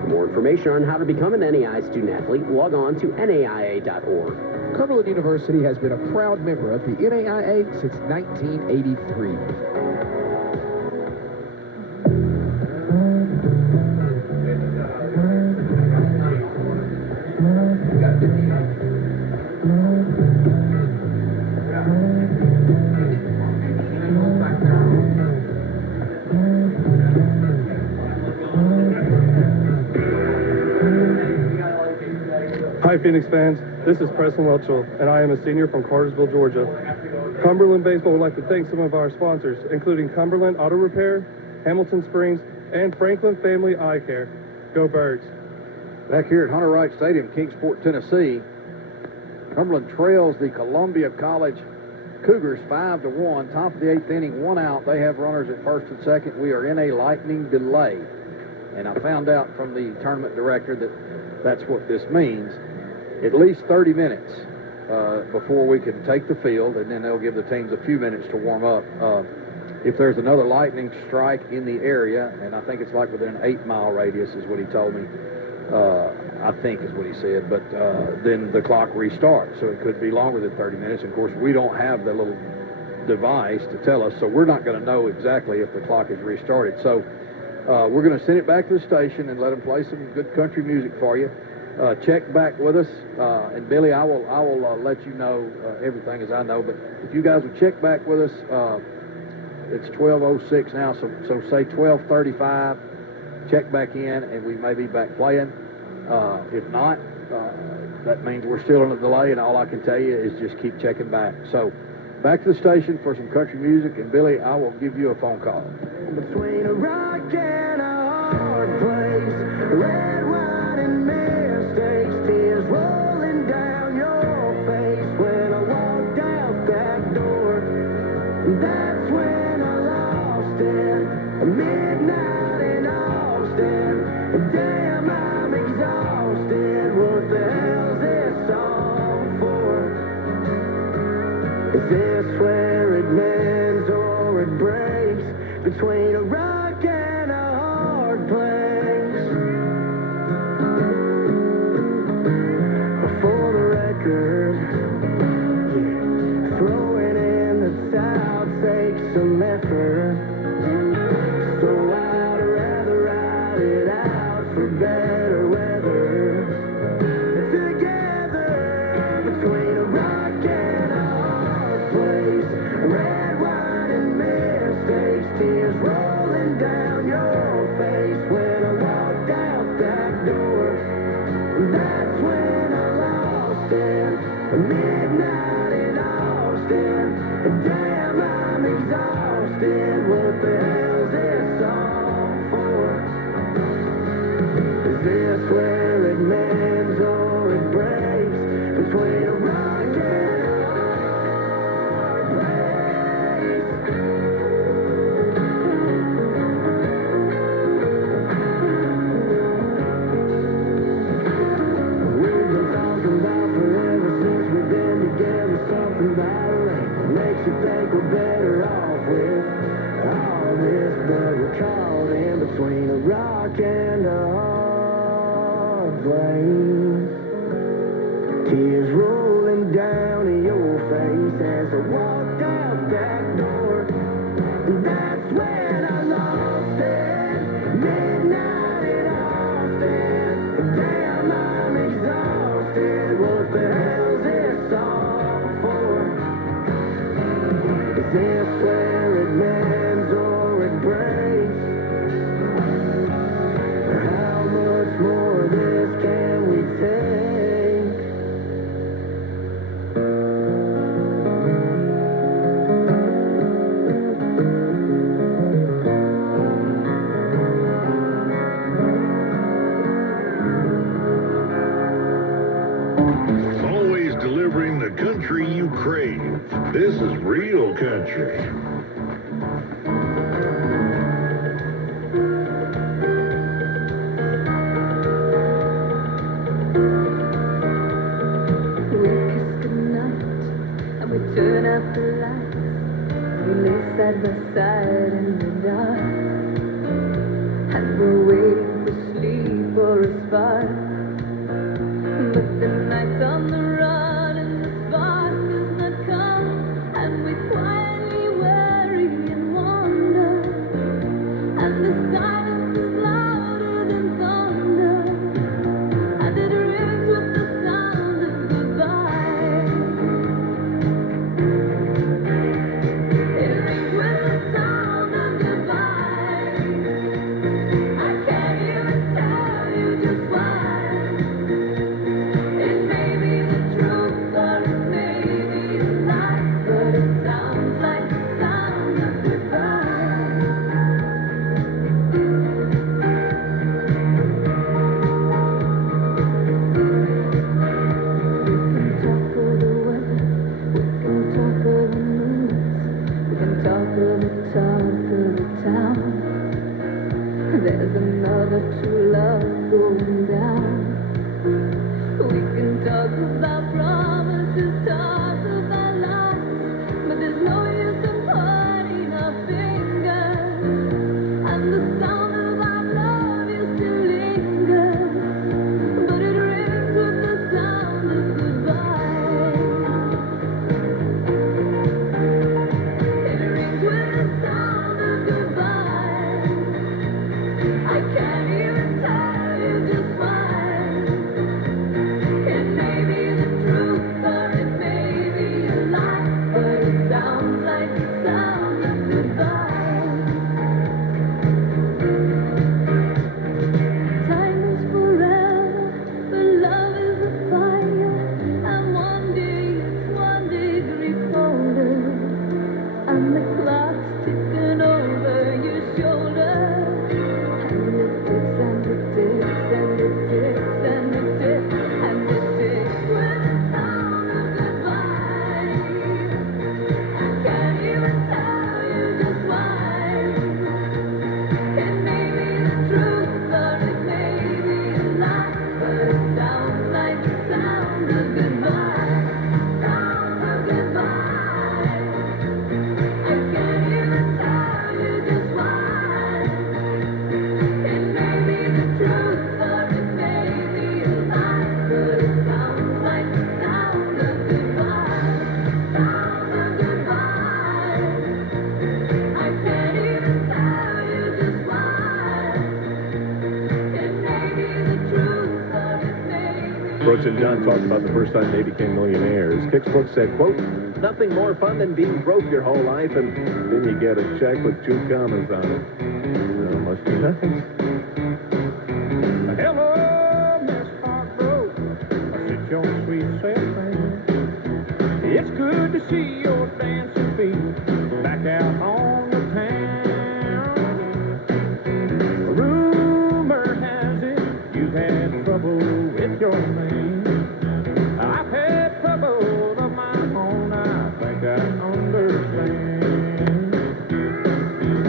For more information on how to become an NAI student athlete, log on to NAIA.org. Cumberland University has been a proud member of the NAIA since 1983. Hi, Phoenix fans. This is Preston Welchel, and I am a senior from Cartersville, Georgia. Cumberland Baseball would like to thank some of our sponsors, including Cumberland Auto Repair, Hamilton Springs, and Franklin Family Eye Care. Go Birds. Back here at Hunter Wright Stadium, Kingsport, Tennessee, Cumberland trails the Columbia College Cougars 5-1. Top of the 8th inning, 1 out. They have runners at first and second. We are in a lightning delay. And I found out from the tournament director that that's what this means. At least 30 minutes before we can take the field, and then they'll give the teams a few minutes to warm up. If there's another lightning strike in the area, and I think it's like within an 8-mile radius is what he told me, I think is what he said, but then the clock restarts, so it could be longer than 30 minutes. And of course, we don't have the little device to tell us, so we're not going to know exactly if the clock is restarted. So we're going to send it back to the station and let them play some good country music for you. Check back with us, and Billy, I will let you know everything as I know, but if you guys would check back with us, it's 12:06 now, so say 12:35. Check back in, and we may be back playing. If not, that means we're still in a delay, and all I can tell you is just keep checking back. So, back to the station for some country music, and Billy, I will give you a phone call. Between a rock and a hard place, red wine and mistakes, tears rolling down your face when I walked out that door. That's when I lost it. Midnight in Austin. Damn, I'm exhausted. What the hell's this song for? Is this where it mends or it breaks? Between a rock and a hard place. For the record, yeah, throwing in the towel takes some effort. So I'd rather ride it out for better weather. Together, between a rock and a hard place. Red wine and mistakes, tears rolling down your face when I walked out that door. That's when I lost it. Midnight in Austin. Damn, I'm exhausted. What the hell's this song for? Is this where it mends or it breaks? Between a rock and a hard place. We've been talking about forever since we've been together. Something about it makes you think we're better off with all this, but we're caught in between a rock and a hard place. Tears rolling down your face as I walked out that door. And that's when I lost it. Midnight in Austin. Damn, I'm exhausted. What the hell's this song for? Is this where it mends or it breaks? How much more of this can we take? Always delivering the country you crave. This is real country. We kiss goodnight and we turn out the lights. We lay side by side in the dark, and we're waiting for sleep or a spark. But the night's on the run and the spark does not come, and we quietly wait. Brooks and Dunn talked about the first time they became millionaires. Kix Brooks said, quote, "Nothing more fun than being broke your whole life, and then you get a check with 2 commas on it. Well, must be nice." Hello, Miss Heartbroke. Sit your sweet self down. It's good to see your dancing feet back out on the town. Rumor has it you've had trouble with your man. I've had trouble of my own, I think I understand.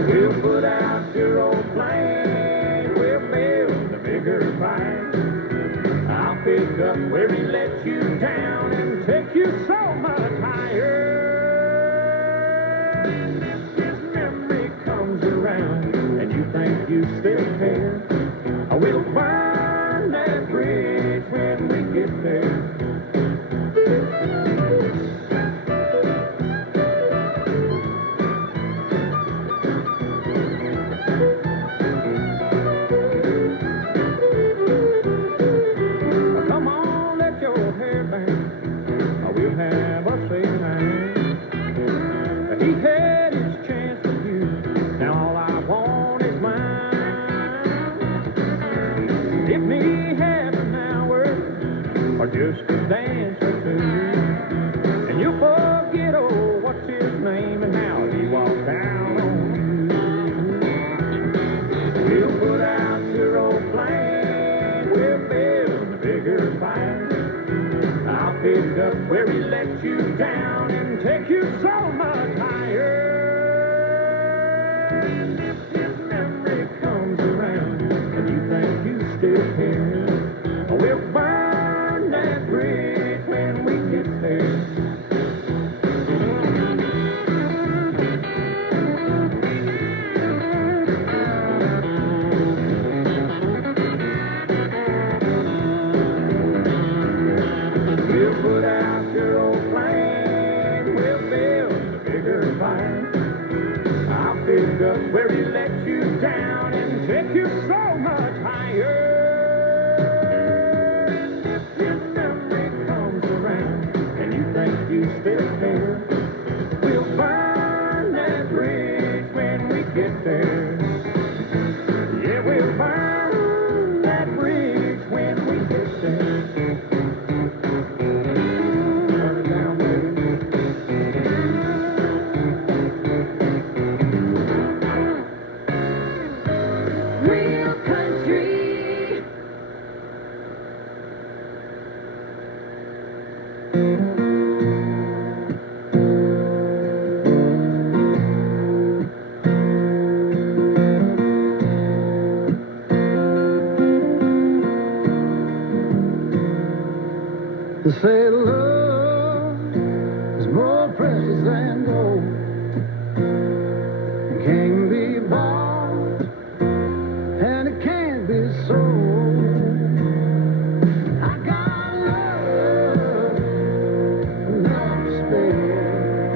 We'll put out your old plane, we'll build a bigger fire. I'll pick up where he let you down and take you so much higher. And if his memory comes around and you think you still care, we'll burn that bridge when we get there. Come on, let your hair down. We'll have a say time. He had his chance with you. Now all I want is mine. Give me half an hour or just a dance or two, and you'll forget, oh, what's his name and how he walked down on you. We'll put out your old flame, we'll build a bigger fire. I'll pick up where he let you down and take you so much higher. And if his memory comes around and you think you still care, we'll burn that bridge when we get there. We'll put out your old flame, we'll build a bigger fire. I'll pick up where he let you down and take you so much higher. And if his memory comes around and you think you still care, we'll burn that bridge when we get there. Yeah, we'll burn that bridge when we get there. Real country. They say love is more precious than gold. It can't be bought and it can't be sold. I got love enough to spare.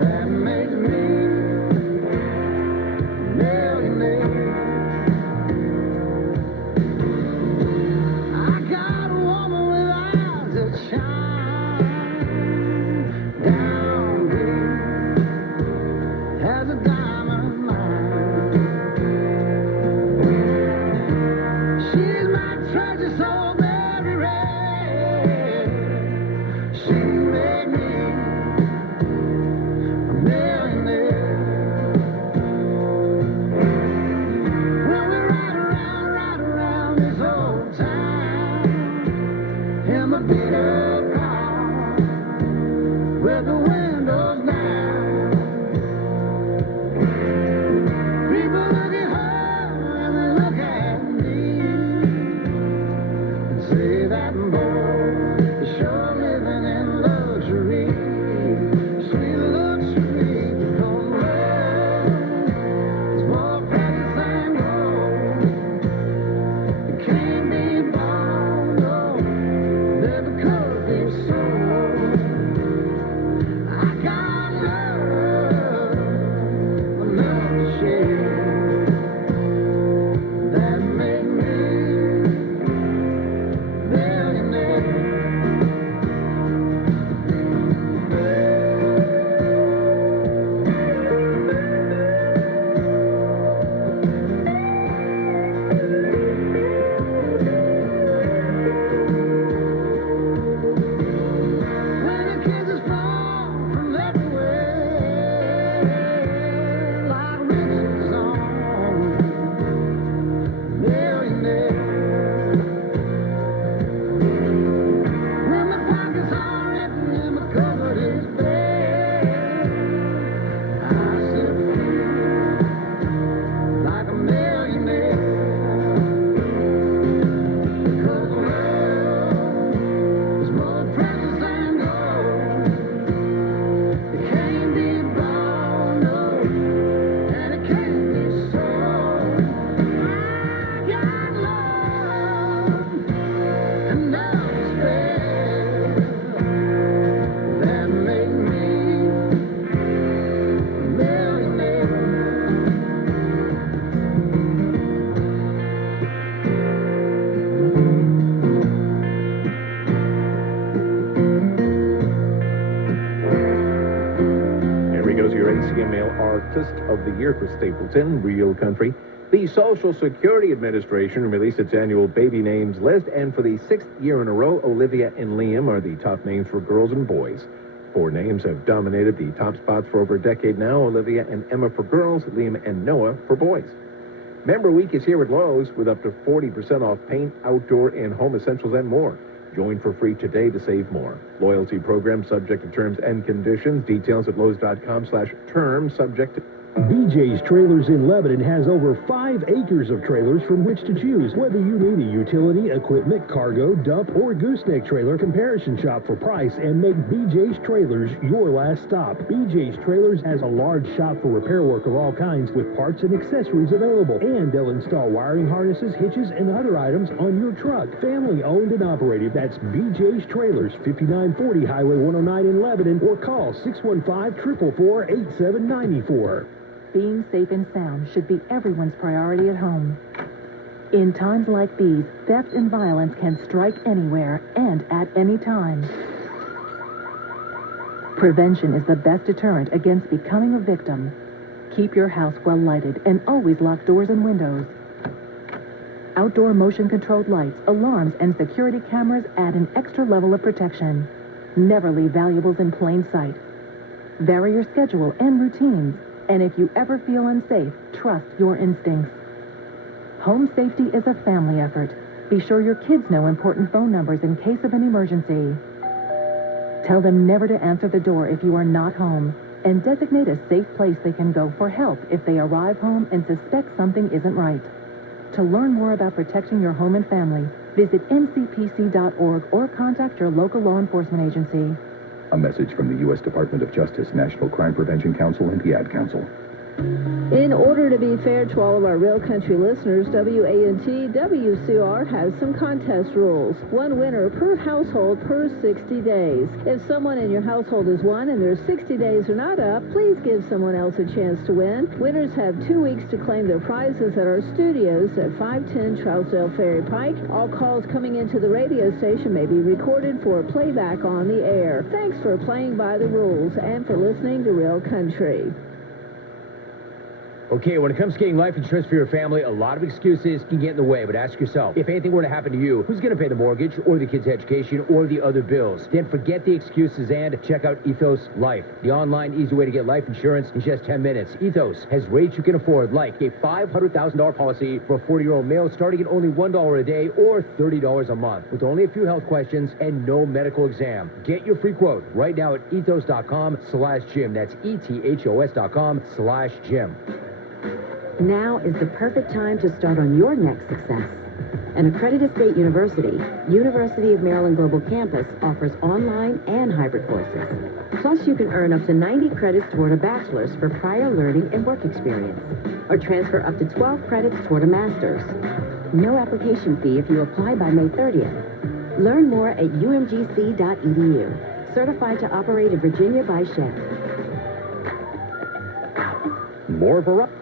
That makes me a millionaire. I got a woman without Artist of the Year for Stapleton, Real Country. The Social Security Administration released its annual baby names list, and for the 6th year in a row, Olivia and Liam are the top names for girls and boys. 4 names have dominated the top spots for over a decade now: Olivia and Emma for girls, Liam and Noah for boys. Member Week is here at Lowe's with up to 40% off paint, outdoor, and home essentials and more. Join for free today to save more. Loyalty program subject to terms and conditions. Details at Lowe's.com/terms subject to... BJ's Trailers in Lebanon has over 5 acres of trailers from which to choose. Whether you need a utility, equipment, cargo, dump, or gooseneck trailer, comparison shop for price and make BJ's Trailers your last stop. BJ's Trailers has a large shop for repair work of all kinds with parts and accessories available. And they'll install wiring harnesses, hitches, and other items on your truck. Family owned and operated. That's BJ's Trailers, 5940 Highway 109 in Lebanon, or call 615-444-8794. Being safe and sound should be everyone's priority at home. In times like these, theft and violence can strike anywhere and at any time. Prevention is the best deterrent against becoming a victim. Keep your house well lighted and always lock doors and windows. Outdoor motion-controlled lights, alarms, and security cameras add an extra level of protection. Never leave valuables in plain sight. Vary your schedule and routines. And if you ever feel unsafe, trust your instincts. Home safety is a family effort. Be sure your kids know important phone numbers in case of an emergency. Tell them never to answer the door if you are not home, and designate a safe place they can go for help if they arrive home and suspect something isn't right. To learn more about protecting your home and family, visit ncpc.org or contact your local law enforcement agency. A message from the U.S. Department of Justice, National Crime Prevention Council, and the Ad Council. In order to be fair to all of our Real Country listeners, WANT WCR has some contest rules. 1 winner per household per 60 days. If someone in your household has won and their 60 days are not up, please give someone else a chance to win. Winners have 2 weeks to claim their prizes at our studios at 510 Trousdale Ferry Pike. All calls coming into the radio station may be recorded for playback on the air. Thanks for playing by the rules and for listening to Real Country. Okay, when it comes to getting life insurance for your family, a lot of excuses can get in the way, but ask yourself, if anything were to happen to you, who's going to pay the mortgage or the kids' education or the other bills? Then forget the excuses and check out Ethos Life, the online easy way to get life insurance in just 10 minutes. Ethos has rates you can afford, like a $500,000 policy for a 40-year-old male starting at only $1 a day or $30 a month, with only a few health questions and no medical exam. Get your free quote right now at ethos.com/Jim. That's ethos.com/Jim. Now is the perfect time to start on your next success. An accredited state university, University of Maryland Global Campus offers online and hybrid courses. Plus, you can earn up to 90 credits toward a bachelor's for prior learning and work experience, or transfer up to 12 credits toward a master's. No application fee if you apply by May 30th. Learn more at umgc.edu. Certified to operate in Virginia by Chef. More variety.